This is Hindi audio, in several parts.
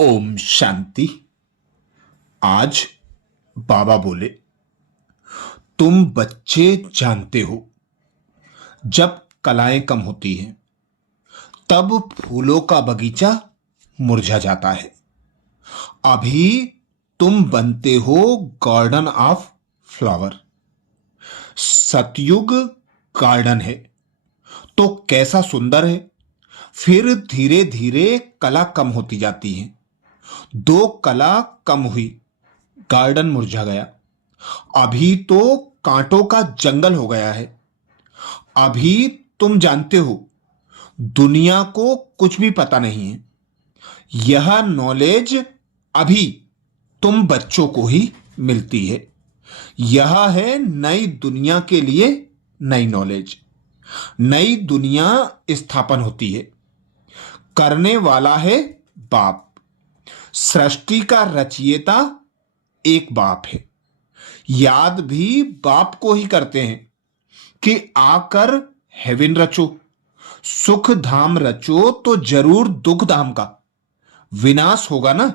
ओम शांति। आज बाबा बोले, तुम बच्चे जानते हो, जब कलाएं कम होती हैं तब फूलों का बगीचा मुरझा जाता है। अभी तुम बनते हो गार्डन ऑफ फ्लावर। सतयुग गार्डन है तो कैसा सुंदर है। फिर धीरे धीरे कला कम होती जाती है। दो कला कम हुई, गार्डन मुरझा गया। अभी तो कांटों का जंगल हो गया है। अभी तुम जानते हो, दुनिया को कुछ भी पता नहीं है। यह नॉलेज अभी तुम बच्चों को ही मिलती है। यह है नई दुनिया के लिए नई नॉलेज। नई दुनिया स्थापन होती है। करने वाला है बाप। सृष्टि का रचयिता एक बाप है। याद भी बाप को ही करते हैं कि आकर हेवन रचो, सुख धाम रचो, तो जरूर दुख धाम का विनाश होगा ना।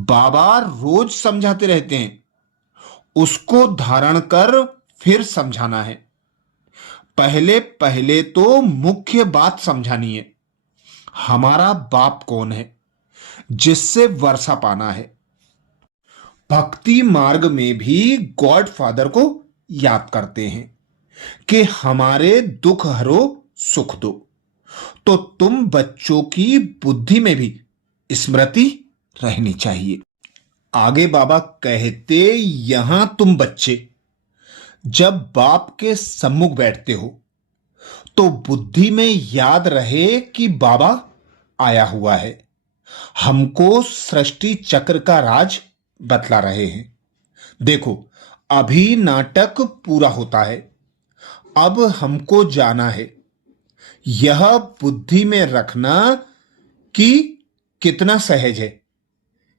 बाबा रोज समझाते रहते हैं, उसको धारण कर फिर समझाना है। पहले पहले तो मुख्य बात समझानी है, हमारा बाप कौन है जिससे वर्षा पाना है। भक्ति मार्ग में भी गॉड फादर को याद करते हैं कि हमारे दुख हरो सुख दो। तो तुम बच्चों की बुद्धि में भी स्मृति रहनी चाहिए। आगे बाबा कहते, यहां तुम बच्चे जब बाप के सम्मुख बैठते हो तो बुद्धि में याद रहे कि बाबा आया हुआ है, हमको सृष्टि चक्र का राज बतला रहे हैं। देखो, अभी नाटक पूरा होता है, अब हमको जाना है। यह बुद्धि में रखना कि कितना सहज है।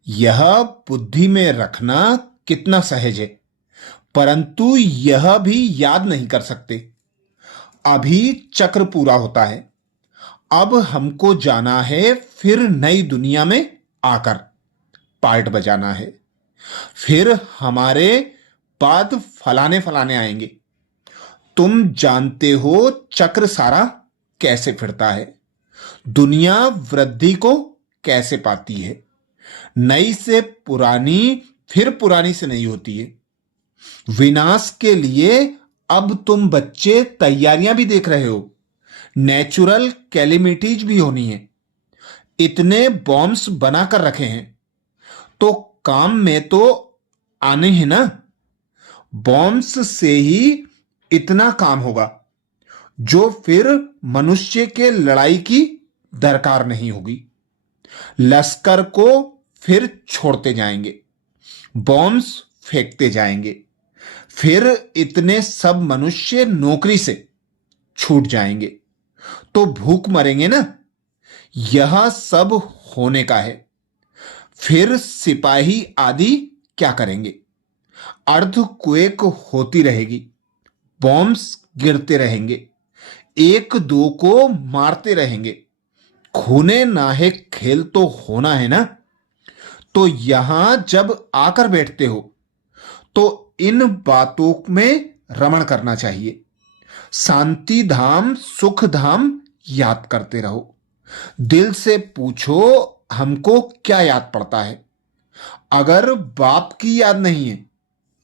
यह बुद्धि में रखना कितना सहज है, परंतु यह भी याद नहीं कर सकते। अभी चक्र पूरा होता है, अब हमको जाना है फिर नई दुनिया में आकर पार्ट बजाना है। फिर हमारे बाद फलाने फलाने आएंगे। तुम जानते हो चक्र सारा कैसे फिरता है, दुनिया वृद्धि को कैसे पाती है। नई से पुरानी, फिर पुरानी से नई होती है। विनाश के लिए अब तुम बच्चे तैयारियां भी देख रहे हो। नेचुरल कैलेमिटीज भी होनी है। इतने बॉम्ब्स बनाकर रखे हैं तो काम में तो आने हैं ना। बॉम्ब्स से ही इतना काम होगा जो फिर मनुष्य के लड़ाई की दरकार नहीं होगी। लश्कर को फिर छोड़ते जाएंगे, बॉम्ब्स फेंकते जाएंगे। फिर इतने सब मनुष्य नौकरी से छूट जाएंगे तो भूख मरेंगे ना। यह सब होने का है। फिर सिपाही आदि क्या करेंगे। अर्थक्वेक होती रहेगी, बॉम्ब्स गिरते रहेंगे, एक दो को मारते रहेंगे। खूने नाहक खेल तो होना है ना। तो यहां जब आकर बैठते हो तो इन बातों में रमण करना चाहिए। शांति धाम, सुख धाम याद करते रहो। दिल से पूछो, हमको क्या याद पड़ता है। अगर बाप की याद नहीं है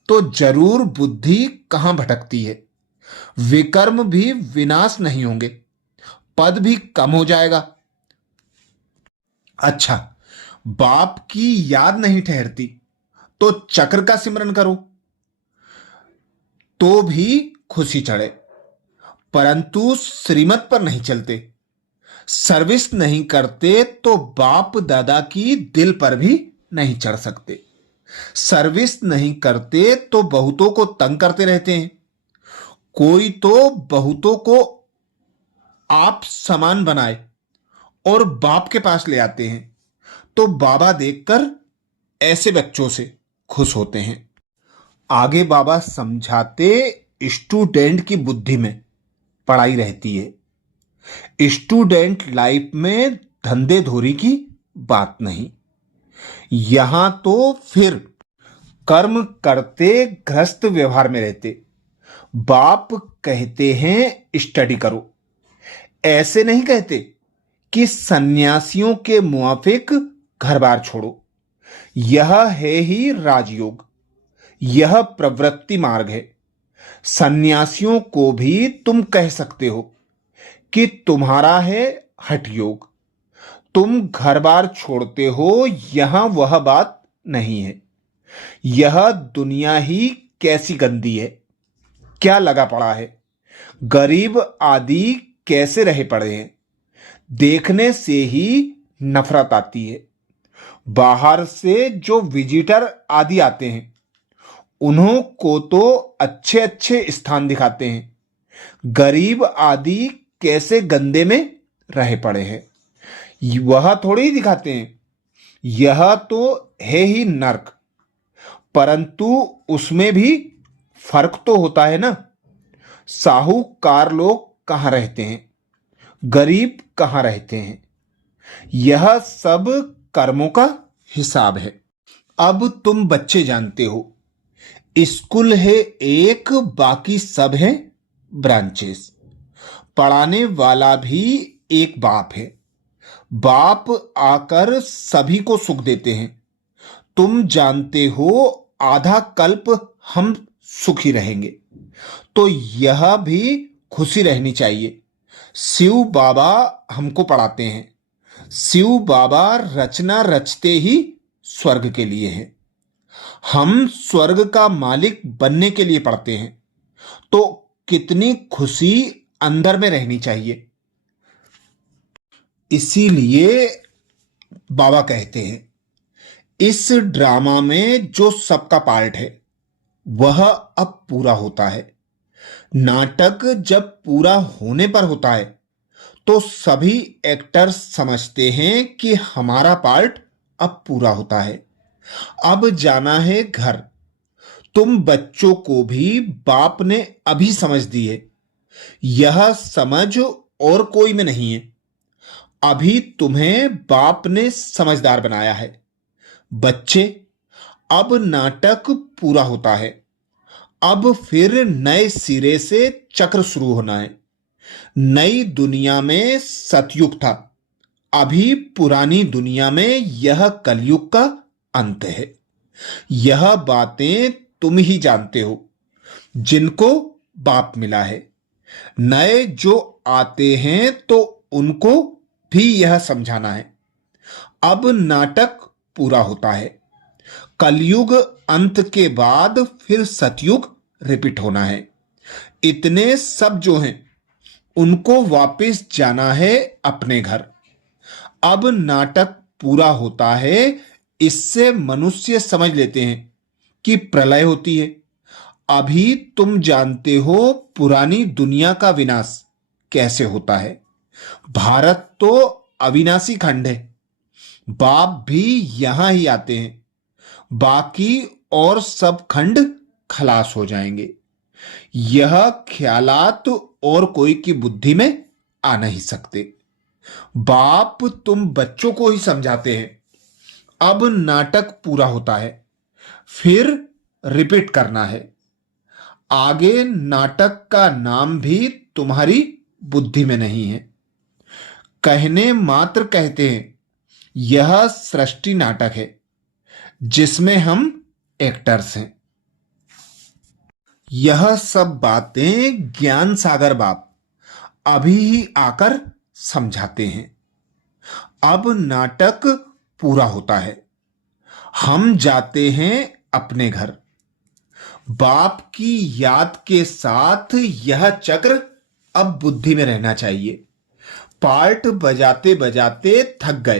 तो जरूर बुद्धि कहां भटकती है। विकर्म भी विनाश नहीं होंगे, पद भी कम हो जाएगा। अच्छा, बाप की याद नहीं ठहरती तो चक्र का सिमरन करो तो भी खुशी चढ़े, परंतु श्रीमत पर नहीं चलते, सर्विस नहीं करते तो बाप दादा की दिल पर भी नहीं चढ़ सकते। सर्विस नहीं करते तो बहुतों को तंग करते रहते हैं। कोई तो बहुतों को आप समान बनाए और बाप के पास ले आते हैं तो बाबा देखकर ऐसे बच्चों से खुश होते हैं। आगे बाबा समझाते, स्टूडेंट की बुद्धि में पढ़ाई रहती है। स्टूडेंट लाइफ में धंधे धोरी की बात नहीं। यहां तो फिर कर्म करते गृहस्थ व्यवहार में रहते। बाप कहते हैं स्टडी करो, ऐसे नहीं कहते कि सन्यासियों के मुआफिक घर बार छोड़ो। यह है ही राजयोग, यह प्रवृत्ति मार्ग है। सन्यासियों को भी तुम कह सकते हो कि तुम्हारा है हठ योग, तुम घर बार छोड़ते हो। यहां वह बात नहीं है। यह दुनिया ही कैसी गंदी है, क्या लगा पड़ा है। गरीब आदि कैसे रहे पड़े हैं, देखने से ही नफरत आती है। बाहर से जो विजिटर आदि आते हैं, उन्हों को तो अच्छे अच्छे स्थान दिखाते हैं। गरीब आदि कैसे गंदे में रहे पड़े हैं, वह थोड़ी ही दिखाते हैं। यह तो है ही नर्क, परंतु उसमें भी फर्क तो होता है ना। साहूकार लोग कहां रहते हैं, गरीब कहां रहते हैं। यह सब कर्मों का हिसाब है। अब तुम बच्चे जानते हो, स्कूल है एक, बाकी सब है ब्रांचेस। पढ़ाने वाला भी एक बाप है। बाप आकर सभी को सुख देते हैं। तुम जानते हो आधा कल्प हम सुखी रहेंगे, तो यह भी खुशी रहनी चाहिए। शिव बाबा हमको पढ़ाते हैं। शिव बाबा रचना रचते ही स्वर्ग के लिए हैं। हम स्वर्ग का मालिक बनने के लिए पढ़ते हैं, तो कितनी खुशी अंदर में रहनी चाहिए। इसीलिए बाबा कहते हैं, इस ड्रामा में जो सबका पार्ट है वह अब पूरा होता है। नाटक जब पूरा होने पर होता है तो सभी एक्टर्स समझते हैं कि हमारा पार्ट अब पूरा होता है, अब जाना है घर। तुम बच्चों को भी बाप ने अभी समझ दी है। यह समझ और कोई में नहीं है। अभी तुम्हें बाप ने समझदार बनाया है। बच्चे, अब नाटक पूरा होता है। अब फिर नए सिरे से चक्र शुरू होना है। नई दुनिया में सतयुग था, अभी पुरानी दुनिया में यह कलयुग का अंत है। यह बातें तुम ही जानते हो जिनको बाप मिला है। नए जो आते हैं तो उनको भी यह समझाना है। अब नाटक पूरा होता है। कलयुग अंत के बाद फिर सतयुग रिपीट होना है। इतने सब जो हैं उनको वापस जाना है अपने घर। अब नाटक पूरा होता है। इससे मनुष्य समझ लेते हैं कि प्रलय होती है। अभी तुम जानते हो पुरानी दुनिया का विनाश कैसे होता है। भारत तो अविनाशी खंड है। बाप भी यहां ही आते हैं, बाकी और सब खंड खलास हो जाएंगे। यह ख्यालात और कोई की बुद्धि में आ नहीं सकते। बाप तुम बच्चों को ही समझाते हैं। अब नाटक पूरा होता है, फिर रिपीट करना है। आगे नाटक का नाम भी तुम्हारी बुद्धि में नहीं है। कहने मात्र कहते हैं। यह सृष्टि नाटक है जिसमें हम एक्टर्स हैं। यह सब बातें ज्ञान सागर बाप अभी ही आकर समझाते हैं। अब नाटक पूरा होता है। हम जाते हैं अपने घर। बाप की याद के साथ यह चक्र अब बुद्धि में रहना चाहिए। पार्ट बजाते बजाते थक गए,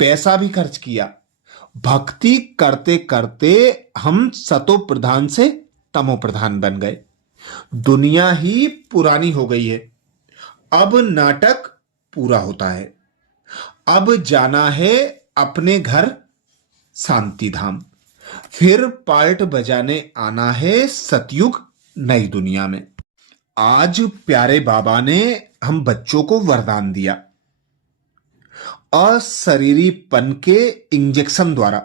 पैसा भी खर्च किया। भक्ति करते करते हम सतो प्रधान से तमो प्रधान बन गए। दुनिया ही पुरानी हो गई है। अब नाटक पूरा होता है। अब जाना है अपने घर शांति धाम। फिर पार्ट बजाने आना है सतयुग नई दुनिया में। आज प्यारे बाबा ने हम बच्चों को वरदान दिया अशरीरीपन के इंजेक्शन द्वारा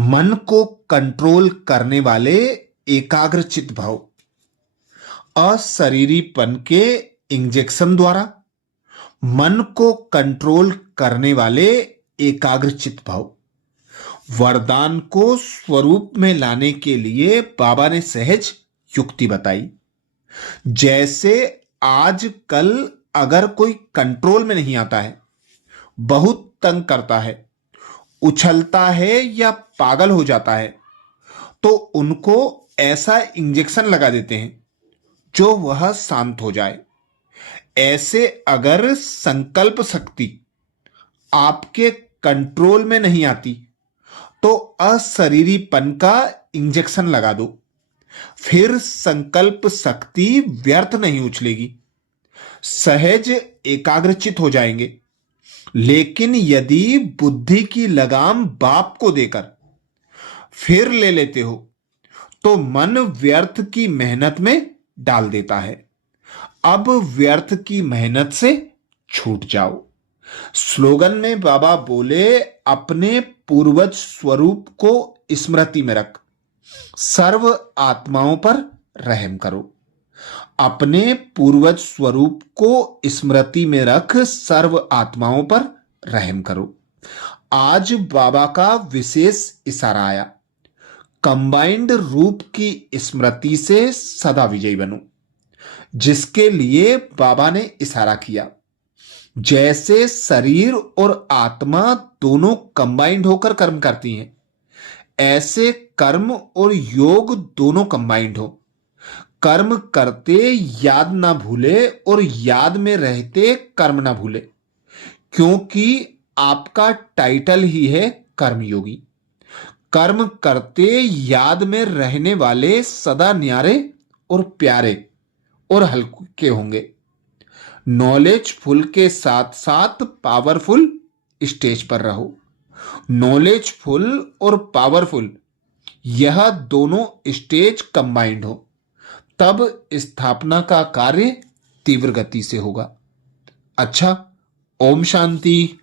मन को कंट्रोल करने वाले एकाग्रचित भाव। अशरीरीपन के इंजेक्शन द्वारा मन को कंट्रोल करने वाले एकाग्रचित भाव। वरदान को स्वरूप में लाने के लिए बाबा ने सहज युक्ति बताई। जैसे आजकल अगर कोई कंट्रोल में नहीं आता है, बहुत तंग करता है, उछलता है या पागल हो जाता है, तो उनको ऐसा इंजेक्शन लगा देते हैं जो वह शांत हो जाए। ऐसे अगर संकल्प शक्ति आपके कंट्रोल में नहीं आती तो अशरीरीपन का इंजेक्शन लगा दो, फिर संकल्प शक्ति व्यर्थ नहीं उछलेगी, सहज एकाग्रचित हो जाएंगे। लेकिन यदि बुद्धि की लगाम बाप को देकर फिर ले लेते हो तो मन व्यर्थ की मेहनत में डाल देता है। अब व्यर्थ की मेहनत से छूट जाओ। स्लोगन में बाबा बोले, अपने पूर्वज स्वरूप को स्मृति में रख, सर्व आत्माओं पर रहम करो। अपने पूर्वज स्वरूप को स्मृति में रख, सर्व आत्माओं पर रहम करो। आज बाबा का विशेष इशारा आया, कंबाइंड रूप की स्मृति से सदा विजयी बनो, जिसके लिए बाबा ने इशारा किया। जैसे शरीर और आत्मा दोनों कंबाइंड होकर कर्म करती हैं, ऐसे कर्म और योग दोनों कंबाइंड हो। कर्म करते याद ना भूले और याद में रहते कर्म ना भूले, क्योंकि आपका टाइटल ही है कर्मयोगी। कर्म करते याद में रहने वाले सदा न्यारे और प्यारे और हल्के होंगे। नॉलेजफुल के साथ साथ पावरफुल स्टेज पर रहो। नॉलेजफुल और पावरफुल, यह दोनों स्टेज कंबाइंड हो, तब स्थापना का कार्य तीव्र गति से होगा। अच्छा, ओम शांति।